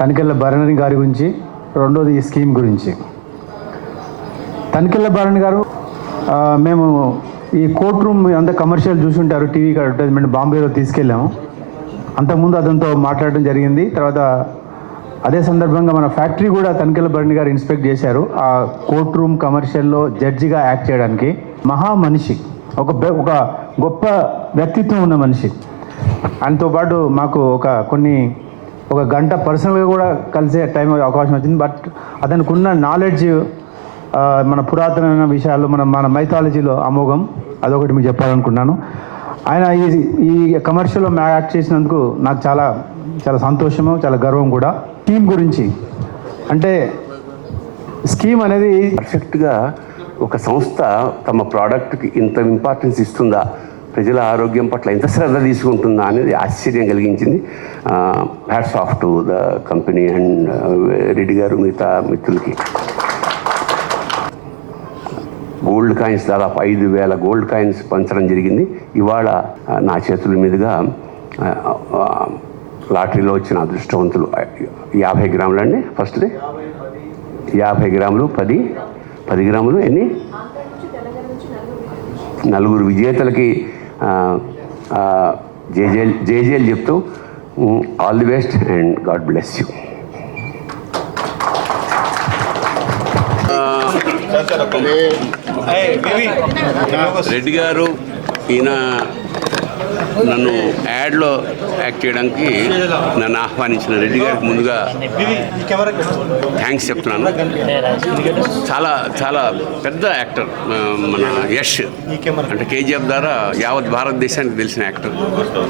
తనికెళ్ళ భరణి గారి గురించి, రెండోది ఈ స్కీమ్ గురించి. తనికెళ్ళ భరణి గారు, మేము ఈ కోర్ట్ రూమ్ అంతా కమర్షియల్ చూసుంటారు, టీవీ అడ్వర్టైజ్మెంట్ బాంబేలో తీసుకెళ్ళాము. అంతకుముందు అతనితో మాట్లాడడం జరిగింది. తర్వాత అదే సందర్భంగా మన ఫ్యాక్టరీ కూడా తనికెళ్ళ భరణి గారు ఇన్స్పెక్ట్ చేశారు. ఆ కోర్ట్ రూమ్ కమర్షియల్లో జడ్జిగా యాక్ట్ చేయడానికి మహా మనిషి, ఒక గొప్ప వ్యక్తిత్వం ఉన్న మనిషి. ఆయనతో పాటు మాకు ఒక గంట పర్సనల్గా కూడా కలిసే టైం అవకాశం వచ్చింది. బట్ అతనికి ఉన్న నాలెడ్జ్ మన పురాతనమైన విషయాలు, మన మైథాలజీలో అమోఘం. అదొకటి మీకు చెప్పాలనుకున్నాను. ఆయన ఈ కమర్షియల్లో యాక్ట్ చేసినందుకు నాకు చాలా చాలా సంతోషము, చాలా గర్వం కూడా. స్కీమ్ గురించి అంటే, స్కీమ్ అనేది పర్ఫెక్ట్గా ఒక సంస్థ తమ ప్రోడక్ట్కి ఇంత ఇంపార్టెన్స్ ఇస్తుందా, ప్రజల ఆరోగ్యం పట్ల ఎంత శ్రద్ధ తీసుకుంటుందా అనేది ఆశ్చర్యం కలిగించింది. Hats off to the company and Reddy గారు మిగతా మిత్రులకి. గోల్డ్ కాయిన్స్ దాదాపు 5,000 గోల్డ్ కాయిన్స్ పంచడం జరిగింది. ఇవాళ నా చేతుల మీదుగా లాటరీలో వచ్చిన అదృష్టవంతులు 50 గ్రాములు అండి. ఫస్ట్ది 50 గ్రాములు, 10 గ్రాములు, ఎన్ని 4 విజేతలకి జేజేలు చెప్తూ all the best and God bless you. Reddy గారు ఈయన నన్ను యాడ్లో యాక్ట్ చేయడానికి నన్ను ఆహ్వానించిన రెడ్డి గారికి ముందుగా థ్యాంక్స్ చెప్తున్నాను. చాలా చాలా పెద్ద యాక్టర్ మన యష్, అంటే కేజీఎఫ్ ద్వారా యావత్ భారతదేశానికి తెలిసిన యాక్టర్.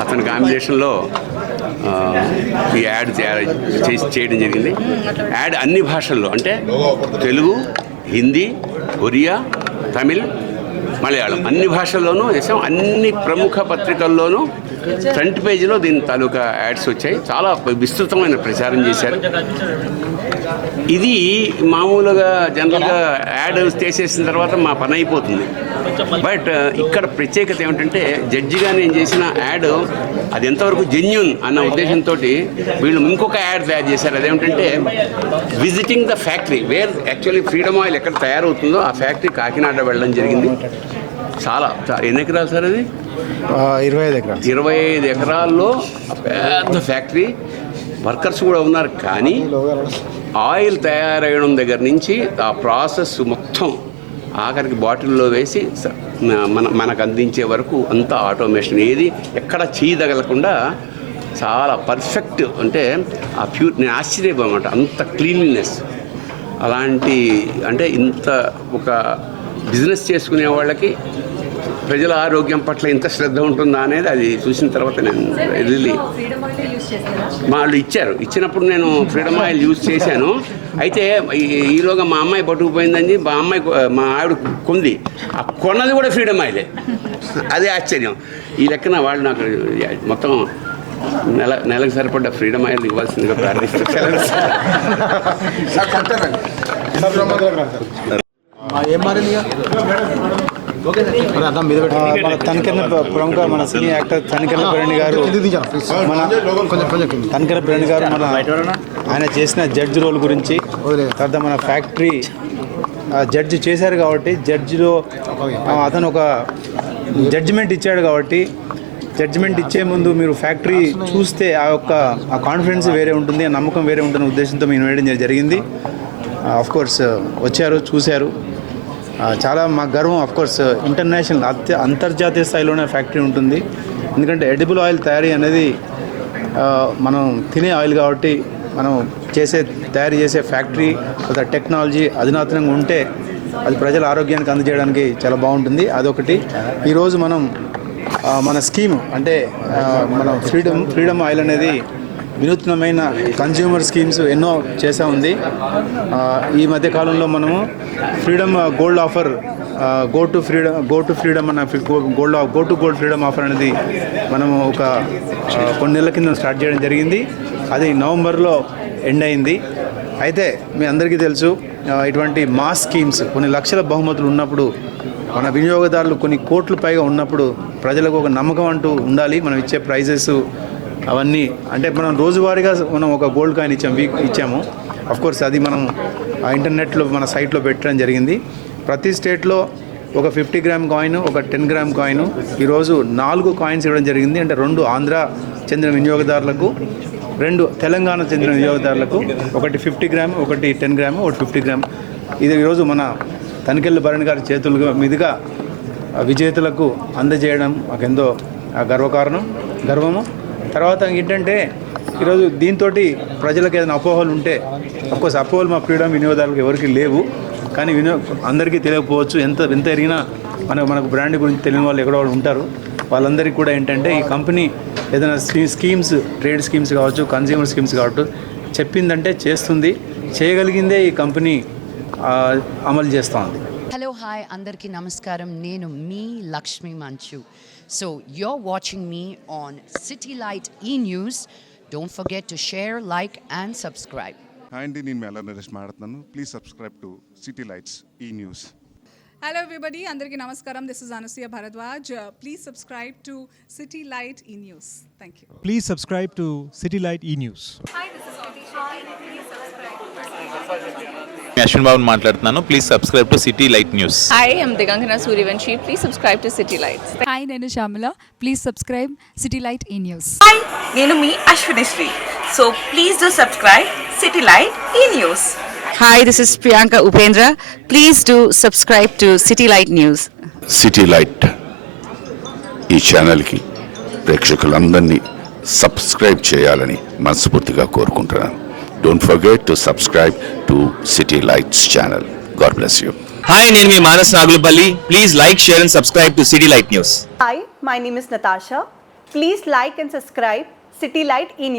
అతని కాంబినేషన్లో ఈ యాడ్ చేయడం జరిగింది. యాడ్ అన్ని భాషల్లో, అంటే తెలుగు, హిందీ, ఒరియా, తమిళ్, మలయాళం అన్ని భాషల్లోనూ వేసాం. అన్ని ప్రముఖ పత్రికల్లోనూ ఫ్రంట్ పేజీలో దీని తాలూకా యాడ్స్ వచ్చాయి. చాలా విస్తృతమైన ప్రచారం చేశారు. ఇది మామూలుగా జనరల్గా యాడ్ చేసేసిన తర్వాత మా పని అయిపోతుంది. బట్ ఇక్కడ ప్రత్యేకత ఏమిటంటే, జడ్జిగా నేను చేసిన యాడ్ అది ఎంతవరకు జెన్యూన్ అన్న ఉద్దేశంతో వీళ్ళు ఇంకొక యాడ్ తయారు చేశారు. అదేమిటంటే, visiting the factory where actually Freedom oil ఎక్కడ తయారవుతుందో ఆ ఫ్యాక్టరీ కాకినాడ వెళ్ళడం జరిగింది. చాలా ఎన్ని ఎకరాలు సార్ అది? 25 ఎకరాలు. 25 ఎకరాల్లో పెద్ద ఫ్యాక్టరీ, వర్కర్స్ కూడా ఉన్నారు. కానీ ఆయిల్ తయారయ్యడం దగ్గర నుంచి ఆ ప్రాసెస్ మొత్తం ఆఖరికి బాటిల్లో వేసి మనకు అందించే వరకు అంతా ఆటోమేషన్, ఏది ఎక్కడ చేయదగలకుండా చాలా పర్ఫెక్ట్. అంటే ఆ ప్యూర్, నేను ఆశ్చర్యపోయామాట, అంత క్లీన్లీనెస్. అలాంటి అంటే ఇంత ఒక బిజినెస్ చేసుకునే వాళ్ళకి ప్రజల ఆరోగ్యం పట్ల ఇంత శ్రద్ధ ఉంటుందా అనేది అది చూసిన తర్వాత నేను వెళ్ళి వాళ్ళు ఇచ్చినప్పుడు నేను ఫ్రీడమ్ ఆయిల్ యూజ్ చేశాను. అయితే ఈలోగా మా అమ్మాయి పట్టుకుపోయిందని మా ఆవిడ కొంది, ఆ కొన్నది కూడా ఫ్రీడమ్ ఆయిలే. అదే ఆశ్చర్యం. ఈ లెక్కన వాళ్ళు నాకు మొత్తం నెలకు సరిపడ్డ ఫ్రీడమ్ ఆయిల్ ఇవ్వాల్సిందిగా ప్రార్థిస్తారు. తనికెళ్ళ ప్రముఖ మన సినీ యాక్టర్ తనికెళ్ళ భరణి గారు, ఆయన చేసిన జడ్జి రోల్ గురించి, తర్వాత మన ఫ్యాక్టరీ జడ్జి చేశారు కాబట్టి జడ్జిలో అతను ఒక జడ్జిమెంట్ ఇచ్చాడు కాబట్టి, జడ్జిమెంట్ ఇచ్చే ముందు మీరు ఫ్యాక్టరీ చూస్తే ఆ కాన్ఫిడెన్స్ వేరే ఉంటుంది, ఆ నమ్మకం వేరే ఉంటుంది ఉద్దేశంతో మేము వేయడం జరిగింది. ఆఫ్కోర్స్ వచ్చారు, చూశారు. చాలా మా గర్వం. ఆఫ్కోర్స్ ఇంటర్నేషనల్ అంతర్జాతీయ స్థాయిలోనే ఫ్యాక్టరీ ఉంటుంది. ఎందుకంటే ఎడిబుల్ ఆయిల్ తయారీ అనేది మనం తినే ఆయిల్ కాబట్టి, మనం తయారు చేసే ఫ్యాక్టరీ లేదా టెక్నాలజీ అధునాతనంగా ఉంటే అది ప్రజల ఆరోగ్యానికి అందజేయడానికి చాలా బాగుంటుంది. అదొకటి. ఈరోజు మనం మన స్కీమ్ అంటే మనం ఫ్రీడమ్ ఆయిల్ అనేది వినూత్నమైన కన్జ్యూమర్ స్కీమ్స్ ఎన్నో చేసా ఉంది. ఈ మధ్య కాలంలో మనము freedom gold offer, go to freedom అన్న go to gold freedom offer అనేది మనము కొన్ని నెలల కింద స్టార్ట్ చేయడం జరిగింది. అది నవంబర్లో ఎండ్ అయింది. అయితే మీ అందరికీ తెలుసు, ఇటువంటి మాస్ స్కీమ్స్ కొన్ని లక్షల బహుమతులు ఉన్నప్పుడు, మన వినియోగదారులు కొన్ని కోట్ల పైగా ఉన్నప్పుడు ప్రజలకు ఒక నమ్మకం అంటూ ఉండాలి. మనం ఇచ్చే ప్రైజెస్ అవన్నీ అంటే మనం రోజువారీగా మనం ఒక గోల్డ్ కాయిన్ ఇచ్చాము కోర్స్ అది మనం ఆ ఇంటర్నెట్లో మన సైట్లో పెట్టడం జరిగింది. ప్రతి స్టేట్లో ఒక 50 గ్రామ్ కాయిన్, ఒక 10 గ్రామ్ కాయిన్, ఈరోజు 4 కాయిన్స్ ఇవ్వడం జరిగింది. అంటే 2 ఆంధ్ర చెందిన వినియోగదారులకు, 2 తెలంగాణ చెందిన వినియోగదారులకు, ఒకటి 50 గ్రామ్, ఒకటి 10 గ్రామ్, ఒకటి 50 గ్రామ్. ఇది ఈరోజు మన తనికెళ్ళ భరణ్ గారి చేతుల మీదుగా విజేతలకు అందజేయడం మాకెంతో గర్వము. తర్వాత ఏంటంటే ఈరోజు దీంతో ప్రజలకు ఏదైనా అపోహలు ఉంటే, అఫ్కోర్స్ అపోహలు మా ఫ్రీడమ్ వినియోగదారులకు ఎవరికి లేవు, కానీ అందరికీ తెలియకపోవచ్చు. ఎంత ఎరిగినా మనకు బ్రాండ్ గురించి తెలియని వాళ్ళు ఎక్కడో ఉంటారు. వాళ్ళందరికీ కూడా ఏంటంటే ఈ కంపెనీ ఏదైనా స్కీమ్స్, ట్రేడ్ స్కీమ్స్ కావచ్చు, కన్స్యూమర్ స్కీమ్స్ కావచ్చు, చెప్పిందంటే చేస్తుంది, చేయగలిగిందే ఈ కంపెనీ అమలు చేస్తూ ఉంది. హలో హాయ్ అందరికీ నమస్కారం. నేను మీ లక్ష్మీ మంచు. So you're watching me on City Light E-News. Don't forget to share, like and subscribe. Hi అండి, నేను మేళ నరేష్ మాట్లాడుతున్నాను. Please subscribe to city lights ఈ news. Hello everybody, Andarki Namaskaram. This is Anasuya Bharadwaj. Please subscribe to City Light E-News. Thank you. Please subscribe to City Light E-News. Ashwin Babu మాట్లాడుతున్నాను. Please subscribe to City Light news. Hi, I'm Digangana Suryavanshi. Please subscribe to City Lights. Hi నేను Shyamala. Please subscribe City Light E news. Hi నేను మీ Ashwini Sri. So please do subscribe City Light E news. Hi this is Priyanka Upendra. Please do subscribe to City Light news. City Light E ఛానల్కి ప్రేక్షకులందరినీ subscribe చేయాలని మనస్ఫూర్తిగా కోరుకుంటున్నాను. Don't forget to subscribe to city Lights channel. God bless you. Hi, నేను మీ Manas Nagulapalli. Please like, share and subscribe to City Light news. Hi my name is Natasha. Please like and subscribe City Light E news.